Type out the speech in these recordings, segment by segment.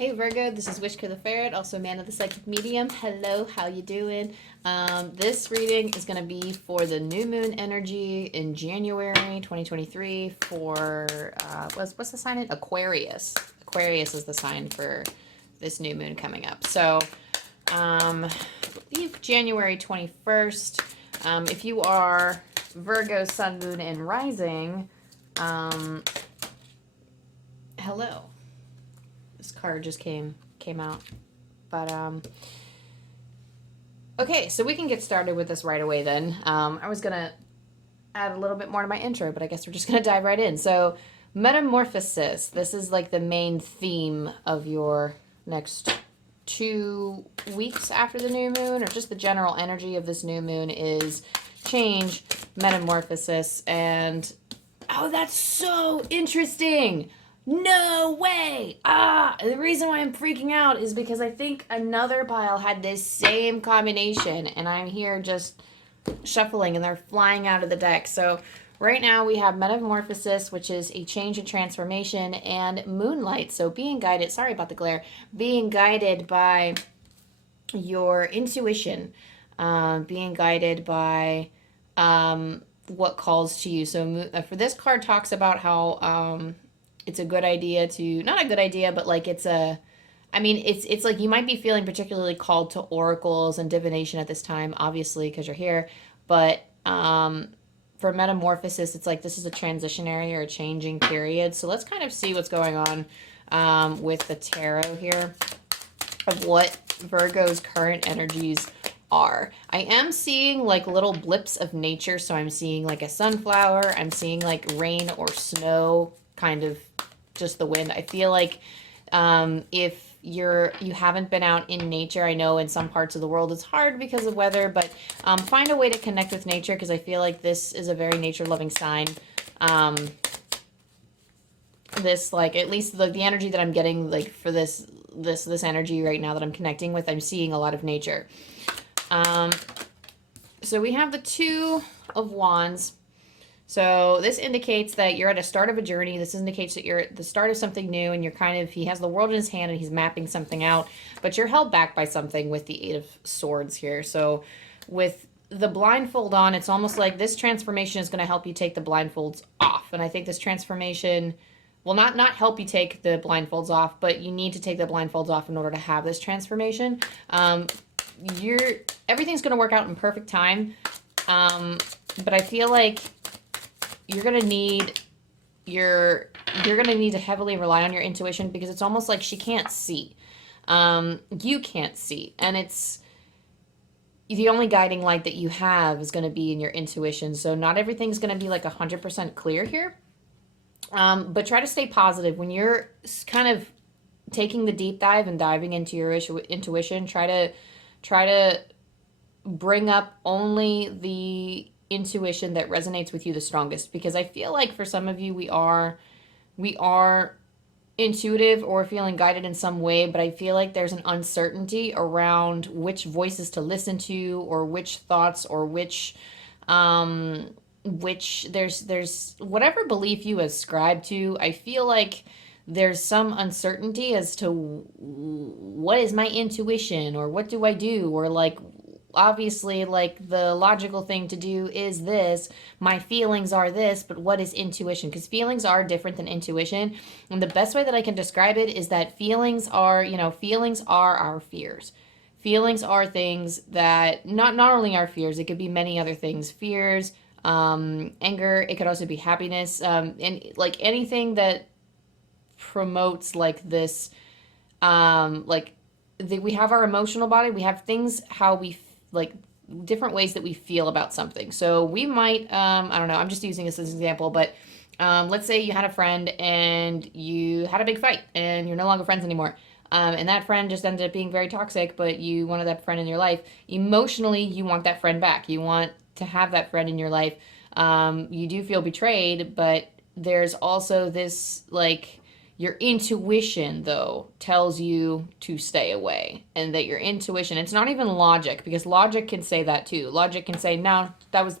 Hey Virgo, this is wishkotheferret, also man of the psychic medium. Hello, how you doing? This reading is going to be for the new moon energy in January 2023 for, what's the sign in? Aquarius. Aquarius is the sign for this new moon coming up. So, I believe January 21st. If you are Virgo, sun, moon, and rising, hello. This card just came out. But, okay, so we can get started with this right away then. I was going to add a little bit more to my intro, but I guess we're just going to dive right in. So, metamorphosis. This is like the main theme of your next 2 weeks after the new moon, or just the general energy of this new moon is change, metamorphosis, and, oh, that's so interesting. No way! The reason why I'm freaking out is because I think another pile had this same combination, and I'm here just shuffling, and they're flying out of the deck. So right now we have Metamorphosis, which is a change and transformation, and Moonlight. So being guided, sorry about the glare, being guided by your intuition, being guided by what calls to you. So for this card talks about how it's a good idea to, not a good idea, but like it's like you might be feeling particularly called to oracles and divination at this time, obviously, because you're here. But for metamorphosis, it's like this is a transitionary or a changing period. So let's kind of see what's going on with the tarot here of what Virgo's current energies are. I am seeing like little blips of nature. So I'm seeing like a sunflower. I'm seeing like rain or snow, kind of just the wind. I feel like if you haven't been out in nature, I know in some parts of the world it's hard because of weather, but find a way to connect with nature, because I feel like this is a very nature loving sign. This, like, at least the energy that I'm getting, like, for this energy right now that I'm connecting with, I'm seeing a lot of nature. So we have the Two of Wands. So this indicates that you're at a start of a journey. This indicates that you're at the start of something new, and you're kind of, he has the world in his hand and he's mapping something out, but you're held back by something with the Eight of Swords here. So with the blindfold on, it's almost like this transformation is going to help you take the blindfolds off. And I think this transformation will not help you take the blindfolds off, but you need to take the blindfolds off in order to have this transformation. Everything's going to work out in perfect time. But I feel like you're gonna need to heavily rely on your intuition, because it's almost like she can't see. You can't see, and it's the only guiding light that you have is going to be in your intuition. So not everything's going to be like 100% clear here, but try to stay positive when you're kind of taking the deep dive and diving into your intuition. Try to bring up only the intuition that resonates with you the strongest, because I feel like for some of you we are intuitive or feeling guided in some way, but I feel like there's an uncertainty around which voices to listen to, or which thoughts, or which there's whatever belief you ascribe to. I feel like there's some uncertainty as to what is my intuition, or what do I do, or like, obviously, like, the logical thing to do is this, my feelings are this, but what is intuition? Because feelings are different than intuition, and the best way that I can describe it is that feelings are our fears. Feelings are things that, not only our fears, it could be many other things. Fears, anger, it could also be happiness, and like anything that promotes like this, we have our emotional body, we have things, how we like different ways that we feel about something. So we might, I don't know, I'm just using this as an example, but let's say you had a friend and you had a big fight and you're no longer friends anymore. And that friend just ended up being very toxic, but you wanted that friend in your life. Emotionally, you want that friend back. You want to have that friend in your life. You do feel betrayed, but there's also this, like, your intuition, though, tells you to stay away, and that your intuition, it's not even logic, because logic can say that too. Logic can say, no,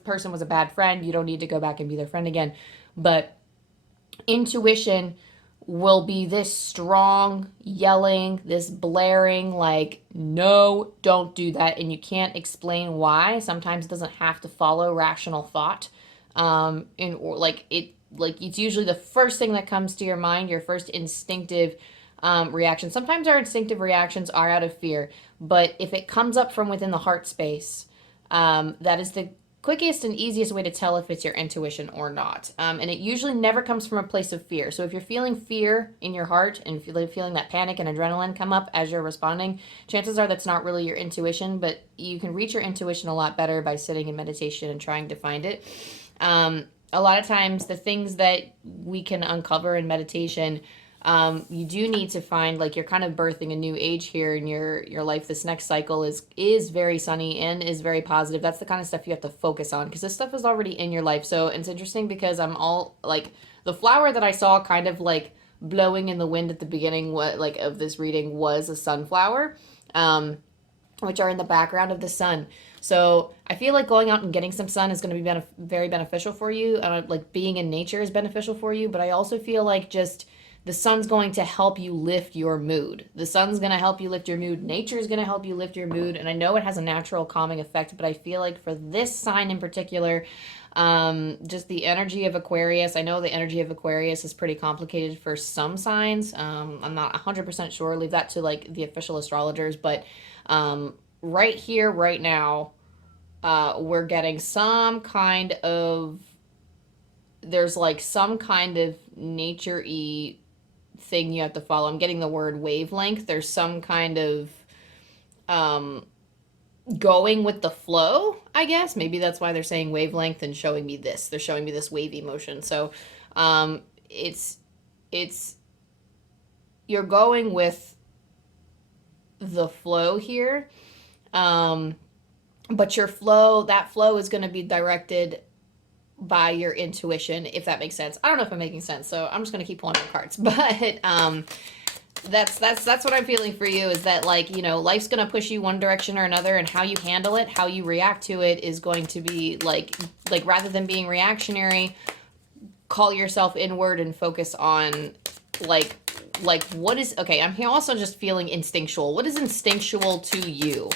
person was a bad friend. You don't need to go back and be their friend again. But intuition will be this strong yelling, this blaring, like, no, don't do that. And you can't explain why. Sometimes it doesn't have to follow rational thought. Or like it's usually the first thing that comes to your mind, your first instinctive reaction. Sometimes our instinctive reactions are out of fear, but if it comes up from within the heart space, that is the quickest and easiest way to tell if it's your intuition or not. And it usually never comes from a place of fear. So if you're feeling fear in your heart and feeling that panic and adrenaline come up as you're responding, chances are that's not really your intuition, but you can reach your intuition a lot better by sitting in meditation and trying to find it. A lot of times the things that we can uncover in meditation, you do need to find, like, you're kind of birthing a new age here in your life. This next cycle is very sunny and is very positive. That's the kind of stuff you have to focus on, because this stuff is already in your life. So it's interesting because I'm all like, the flower that I saw kind of like blowing in the wind at the beginning, of this reading, was a sunflower, which are in the background of the sun. So I feel like going out and getting some sun is going to be very beneficial for you. Like being in nature is beneficial for you, but I also feel like just the sun's going to help you lift your mood. The sun's going to help you lift your mood. Nature is going to help you lift your mood. And I know it has a natural calming effect, but I feel like for this sign in particular, just the energy of Aquarius, I know the energy of Aquarius is pretty complicated for some signs. I'm not 100% sure. Leave that to like the official astrologers. But right here, right now, we're getting some kind of, there's like some kind of nature-y thing you have to follow. I'm getting the word wavelength. There's some kind of going with the flow, I guess. Maybe that's why they're saying wavelength and showing me this. They're showing me this wavy motion. So it's you're going with the flow here. But that flow is going to be directed by your intuition, if that makes sense. I don't know if I'm making sense, so I'm just gonna keep pulling my cards. But that's what I'm feeling for you, is that, like, you know, life's gonna push you one direction or another, and how you handle it, how you react to it, is going to be like rather than being reactionary, call yourself inward and focus on like what is okay. I'm here also just feeling instinctual. What is instinctual to you?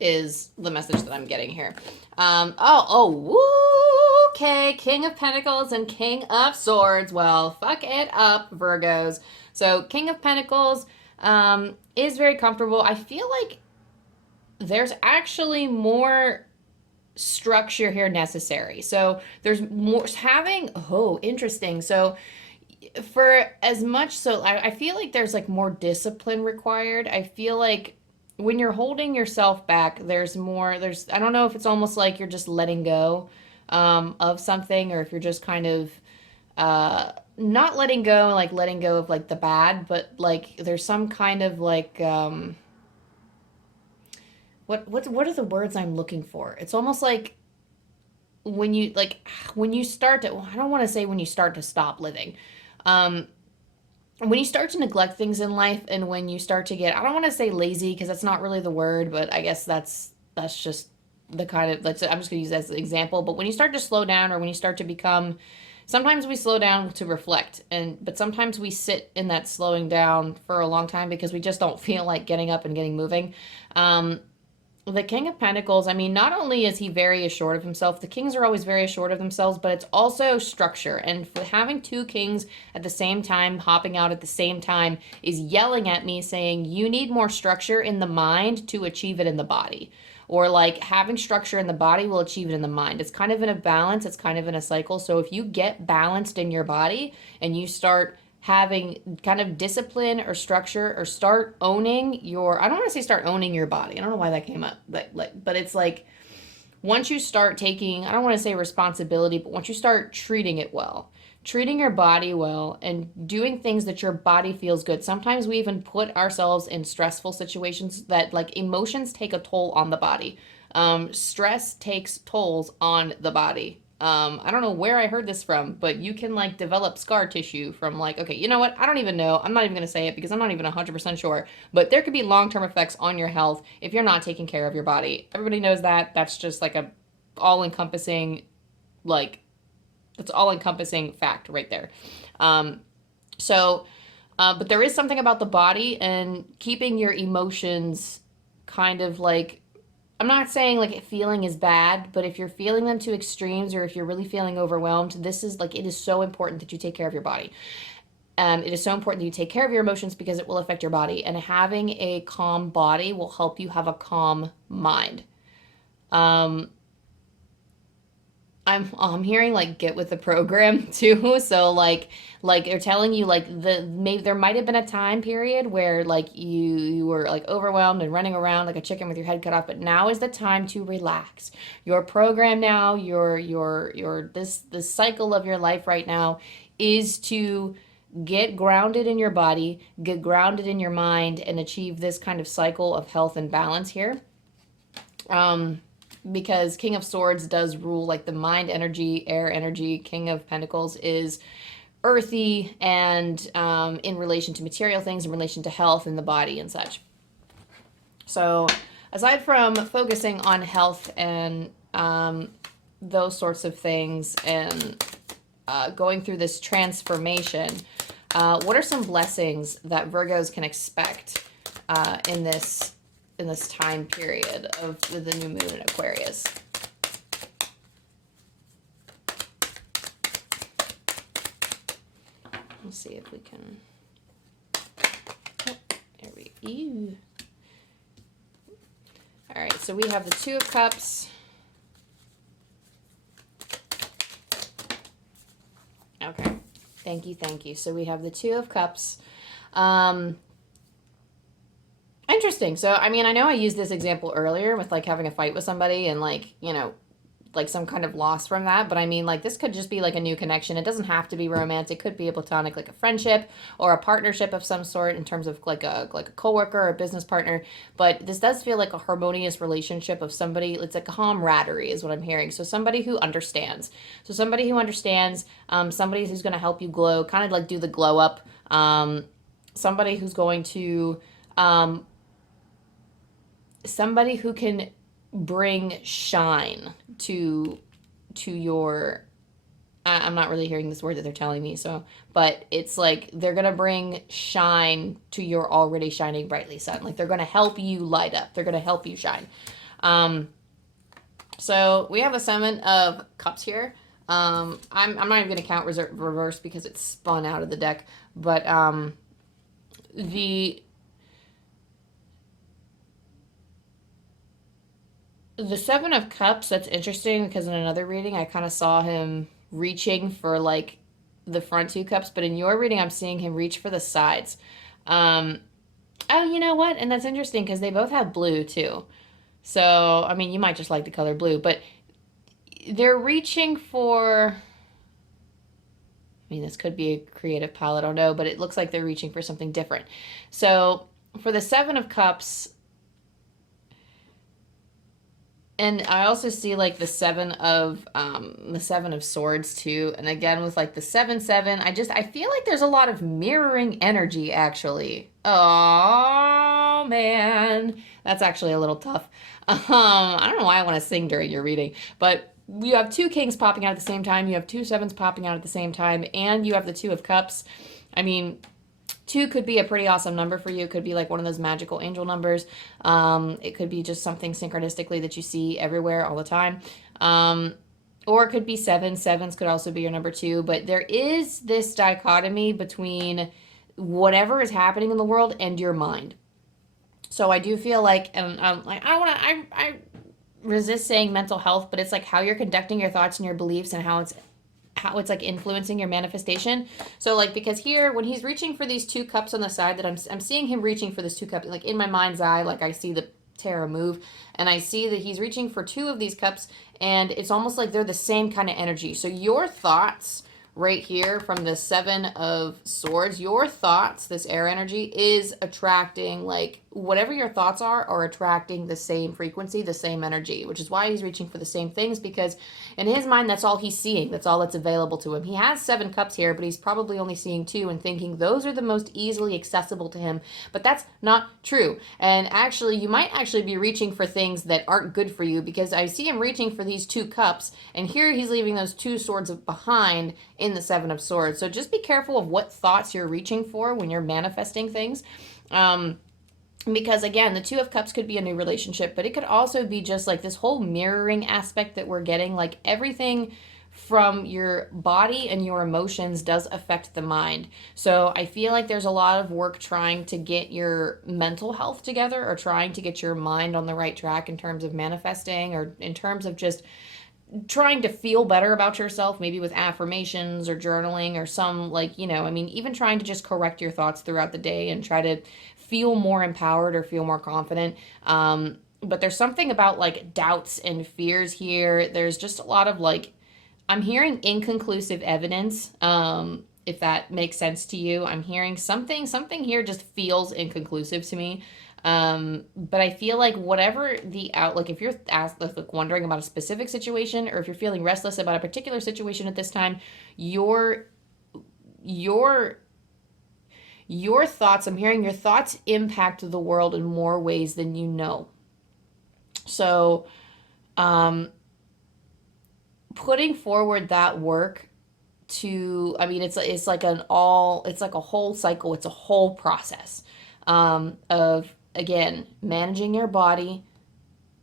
Is the message that I'm getting here. Okay, King of Pentacles and King of Swords. Well, fuck it up, Virgos. So King of Pentacles is very comfortable. I feel like there's actually more structure here necessary. So there's more interesting. So for as much, so I feel like there's like more discipline required. I feel like when you're holding yourself back, I don't know if it's almost like you're just letting go of something, or if you're just kind of not letting go, like letting go of like the bad, but like there's some kind of like what are the words I'm looking for? It's almost like when you start to, I don't want to say when you start to stop living. When you start to neglect things in life, and when you start to get, I don't want to say lazy, because that's not really the word, but I guess that's just the kind of, I'm just going to use that as an example. But when you start to slow down, or when you start to become, sometimes we slow down to reflect, but sometimes we sit in that slowing down for a long time because we just don't feel like getting up and getting moving. The King of Pentacles, I mean, not only is he very assured of himself, the kings are always very assured of themselves, but it's also structure. And for having two kings at the same time, hopping out at the same time, is yelling at me saying, you need more structure in the mind to achieve it in the body. Or like having structure in the body will achieve it in the mind. It's kind of in a balance. It's kind of in a cycle. So if you get balanced in your body and you start having kind of discipline or structure, or start owning I don't want to say start owning your body. I don't know why that came up, but it's like once you start taking, I don't want to say responsibility, but once you start treating it well, treating your body well, and doing things that your body feels good. Sometimes we even put ourselves in stressful situations that, like, emotions take a toll on the body. Stress takes tolls on the body. I don't know where I heard this from, but you can like develop scar tissue from like, okay, you know what? I don't even know. I'm not even going to say it because I'm not even 100% sure, but there could be long-term effects on your health if you're not taking care of your body. Everybody knows that. That's just like a all-encompassing, that's all-encompassing fact right there. So, but there is something about the body and keeping your emotions kind of like, I'm not saying like feeling is bad, but if you're feeling them to extremes or if you're really feeling overwhelmed, this is like, it is so important that you take care of your body. It is so important that you take care of your emotions because it will affect your body. And having a calm body will help you have a calm mind. Um, I'm hearing like get with the program too. So like they're telling you like maybe there might have been a time period where like you were like overwhelmed and running around like a chicken with your head cut off, but now is the time to relax. Your program now, your this cycle of your life right now is to get grounded in your body, get grounded in your mind, and achieve this kind of cycle of health and balance here. Because King of Swords does rule like the mind energy, air energy. King of Pentacles is earthy and in relation to material things, in relation to health and the body and such. So aside from focusing on health and those sorts of things and going through this transformation, what are some blessings that Virgos can expect in this time period of with the new moon in Aquarius? Let's see if we can. Oh, there we go. All right, so we have the Two of Cups. Okay, thank you, thank you. So we have the Two of Cups. Interesting. So, I mean, I know I used this example earlier with like having a fight with somebody and like, you know, like some kind of loss from that. But I mean, like this could just be like a new connection. It doesn't have to be romantic. It could be a platonic, like a friendship or a partnership of some sort in terms of like a coworker or a business partner. But this does feel like a harmonious relationship of somebody. It's like a camaraderie is what I'm hearing. So somebody who understands. So somebody who understands. Somebody who's going to help you glow, kind of like do the glow up. Somebody who's going to. Somebody who can bring shine to your I'm not really hearing this word that they're telling me, so but it's like they're gonna bring shine to your already shining brightly sun. Like they're gonna help you light up, they're gonna help you shine. So we have the Seven of Cups here. I'm not even gonna count reverse because it's spun out of the deck, but the Seven of Cups, that's interesting because in another reading, I kind of saw him reaching for like the front two cups, but in your reading, I'm seeing him reach for the sides. Oh, you know what? And that's interesting because they both have blue too. So, I mean, you might just like the color blue, but they're reaching for. I mean, this could be a creative pal, I don't know, but it looks like they're reaching for something different. So, for the Seven of Cups, and I also see like the Seven of Swords too. And again with like the 7-7, I feel like there's a lot of mirroring energy actually. Oh man. That's actually a little tough. I don't know why I want to sing during your reading, but you have two kings popping out at the same time, you have two sevens popping out at the same time, and you have the Two of Cups. I mean, two could be a pretty awesome number for you. It could be like one of those magical angel numbers. It could be just something synchronistically that you see everywhere all the time. Or it could be seven. Sevens could also be your number two. But there is this dichotomy between whatever is happening in the world and your mind. So I do feel like, and like I resist saying mental health, but it's like how you're conducting your thoughts and your beliefs and how it's like influencing your manifestation. So like because here when he's reaching for these two cups on the side, that I'm seeing him reaching for this two cups, like in my mind's eye, like I see the tarot move and I see that he's reaching for two of these cups, and it's almost like they're the same kind of energy. So your thoughts right here from the Seven of Swords, your thoughts, this air energy is attracting, like whatever your thoughts are attracting the same frequency, the same energy, which is why he's reaching for the same things, because in his mind, that's all he's seeing. That's all that's available to him. He has seven cups here, but he's probably only seeing two and thinking those are the most easily accessible to him. But that's not true. And actually, you might actually be reaching for things that aren't good for you, because I see him reaching for these two cups, and here he's leaving those two swords behind in the Seven of Swords. So just be careful of what thoughts you're reaching for when you're manifesting things. Because again, the Two of Cups could be a new relationship, but it could also be just like this whole mirroring aspect that we're getting. Like everything from your body and your emotions does affect the mind. So I feel like there's a lot of work trying to get your mental health together, or trying to get your mind on the right track in terms of manifesting, or in terms of just trying to feel better about yourself, maybe with affirmations or journaling or some, like, I mean, even trying to just correct your thoughts throughout the day and try to feel more empowered or feel more confident. But there's something about like doubts and fears here. There's just a lot of like, I'm hearing inconclusive evidence. If that makes sense to you, I'm hearing something here just feels inconclusive to me. But I feel like whatever the outlook, if you're like wondering about a specific situation, or if you're feeling restless about a particular situation at this time, your thoughts, I'm hearing your thoughts impact the world in more ways than you know. So, putting forward that work to, I mean, it's like it's like a whole cycle. It's a whole process, of, again, managing your body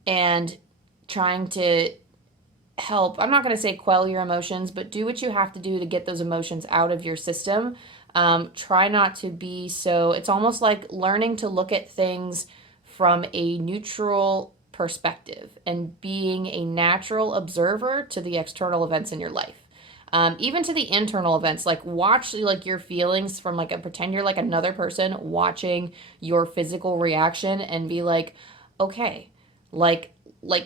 and trying to help. I'm not going to say quell your emotions, but do what you have to do to get those emotions out of your system. Try not to be so, it's almost like learning to look at things from a neutral perspective and being a natural observer to the external events in your life. Even to the internal events, like watch like your feelings from like pretend you're like another person watching your physical reaction, and be like, okay, like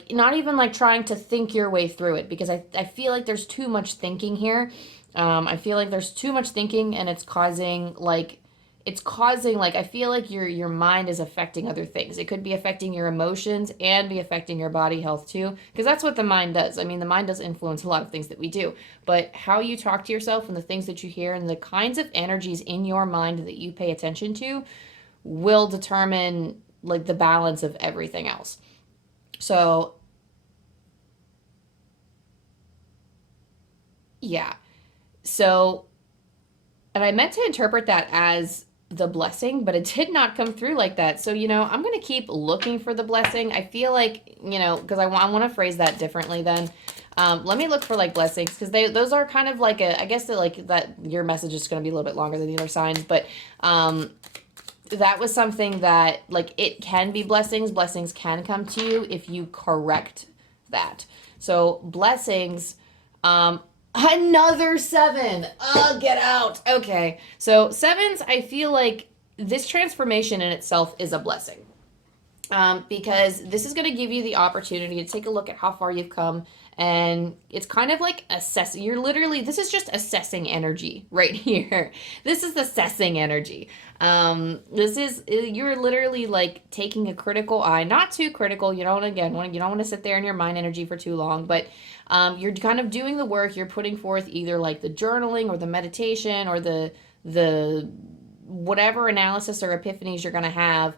not even like trying to think your way through it, because I feel like there's too much thinking here. I feel like there's too much thinking, and it's causing like I feel like your mind is affecting other things. It could be affecting your emotions and be affecting your body health too, because that's what the mind does. I mean, the mind does influence a lot of things that we do, but how you talk to yourself and the things that you hear and the kinds of energies in your mind that you pay attention to will determine like the balance of everything else. So yeah. So, and I meant to interpret that as the blessing, but it did not come through like that. So, I'm going to keep looking for the blessing. I feel like, because I want to phrase that differently then. Let me look for like blessings, because those are kind of like I guess that like that your message is going to be a little bit longer than the other signs, but that was something that like it can be blessings. Blessings can come to you if you correct that. So blessings, another 7. Oh, get out. Okay. So 7s, I feel like this transformation in itself is a blessing. Because this is going to give you the opportunity to take a look at how far you've come. And it's kind of like assessing. This is just assessing energy right here. This is assessing energy. You're literally like taking a critical eye, not too critical. You don't want to sit there in your mind energy for too long, but you're kind of doing the work. You're putting forth either like the journaling or the meditation or the whatever analysis or epiphanies you're going to have.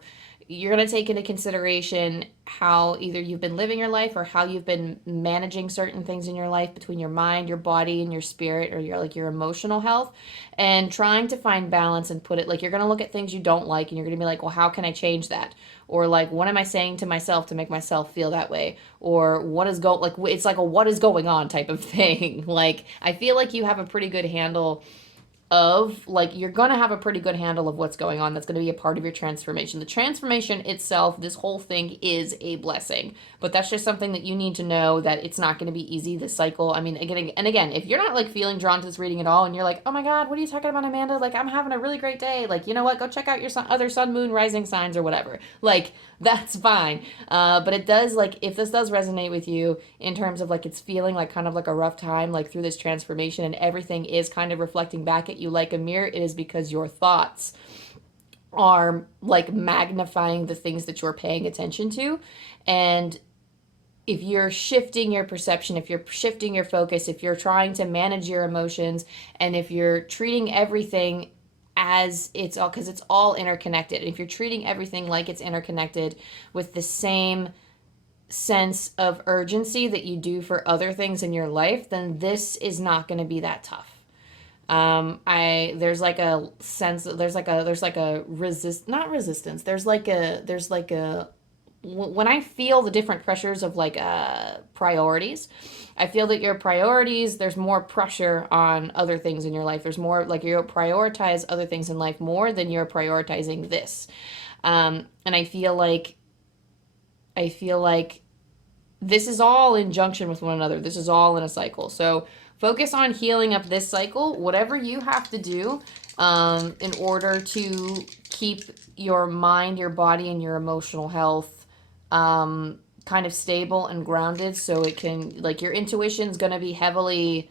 You're going to take into consideration how either you've been living your life or how you've been managing certain things in your life between your mind, your body, and your spirit, or your emotional health, and trying to find balance and put it, like, you're going to look at things you don't like, and you're going to be like, well, how can I change that? Or like, what am I saying to myself to make myself feel that way? Or it's like a what is going on type of thing. Like, I feel like you have a pretty good handle of, like, you're going to have a pretty good handle of what's going on. That's going to be a part of your transformation. The transformation itself, this whole thing is a blessing, but that's just something that you need to know, that it's not going to be easy, the cycle. I mean, again, if you're not like feeling drawn to this reading at all, and you're like, oh my God, what are you talking about, Amanda? Like, I'm having a really great day. Like, you know what? Go check out your other sun, moon, rising signs or whatever. Like, that's fine. But it does, like, if this does resonate with you in terms of like, it's feeling like kind of like a rough time, like through this transformation, and everything is kind of reflecting back at you like a mirror, it is because your thoughts are like magnifying the things that you're paying attention to. And if you're shifting your perception, if you're shifting your focus, if you're trying to manage your emotions, and if you're treating everything as it's all, because it's all interconnected, if you're treating everything like it's interconnected with the same sense of urgency that you do for other things in your life, then this is not going to be that tough. There's like a sense, there's like a not resistance. There's like a, when I feel the different pressures of like priorities, I feel that your priorities, there's more pressure on other things in your life. There's more like you prioritize other things in life more than you're prioritizing this. And I feel like this is all in junction with one another. This is all in a cycle. So focus on healing up this cycle, whatever you have to do in order to keep your mind, your body, and your emotional health kind of stable and grounded, so it can, like, your intuition's going to be heavily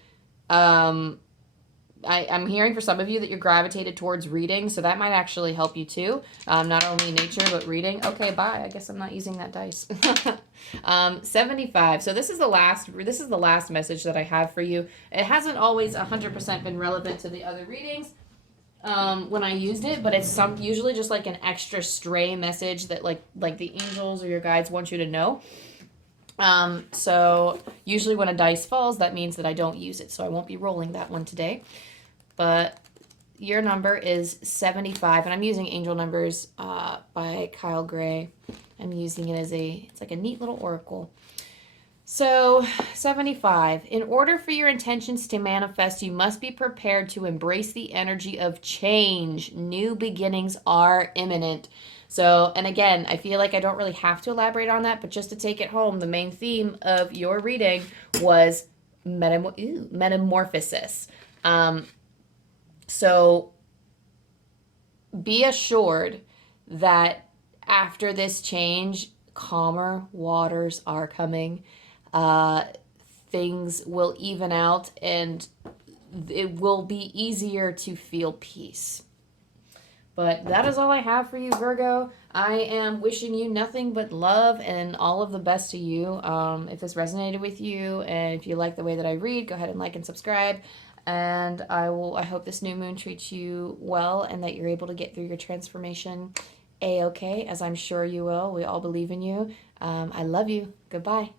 I'm hearing for some of you that you're gravitated towards reading, so that might actually help you too. Not only nature, but reading. Okay, bye. I guess I'm not using that dice. 75. So this is the last message that I have for you. It hasn't always 100% been relevant to the other readings when I used it, but it's usually just like an extra stray message that like the angels or your guides want you to know. So usually when a dice falls, that means that I don't use it. So I won't be rolling that one today. But your number is 75, and I'm using Angel Numbers by Kyle Gray. I'm using it as it's like a neat little oracle. So 75, in order for your intentions to manifest, you must be prepared to embrace the energy of change. New beginnings are imminent. So, and again, I feel like I don't really have to elaborate on that, but just to take it home, the main theme of your reading was metamorphosis. So be assured that after this change, calmer waters are coming. Things will even out, and it will be easier to feel peace. But that is all I have for you, Virgo. I am wishing you nothing but love and all of the best to you. If this resonated with you, and if you like the way that I read, go ahead and like and subscribe. And I hope this new moon treats you well, and that you're able to get through your transformation A-okay, as I'm sure you will. We all believe in you. I love you. Goodbye.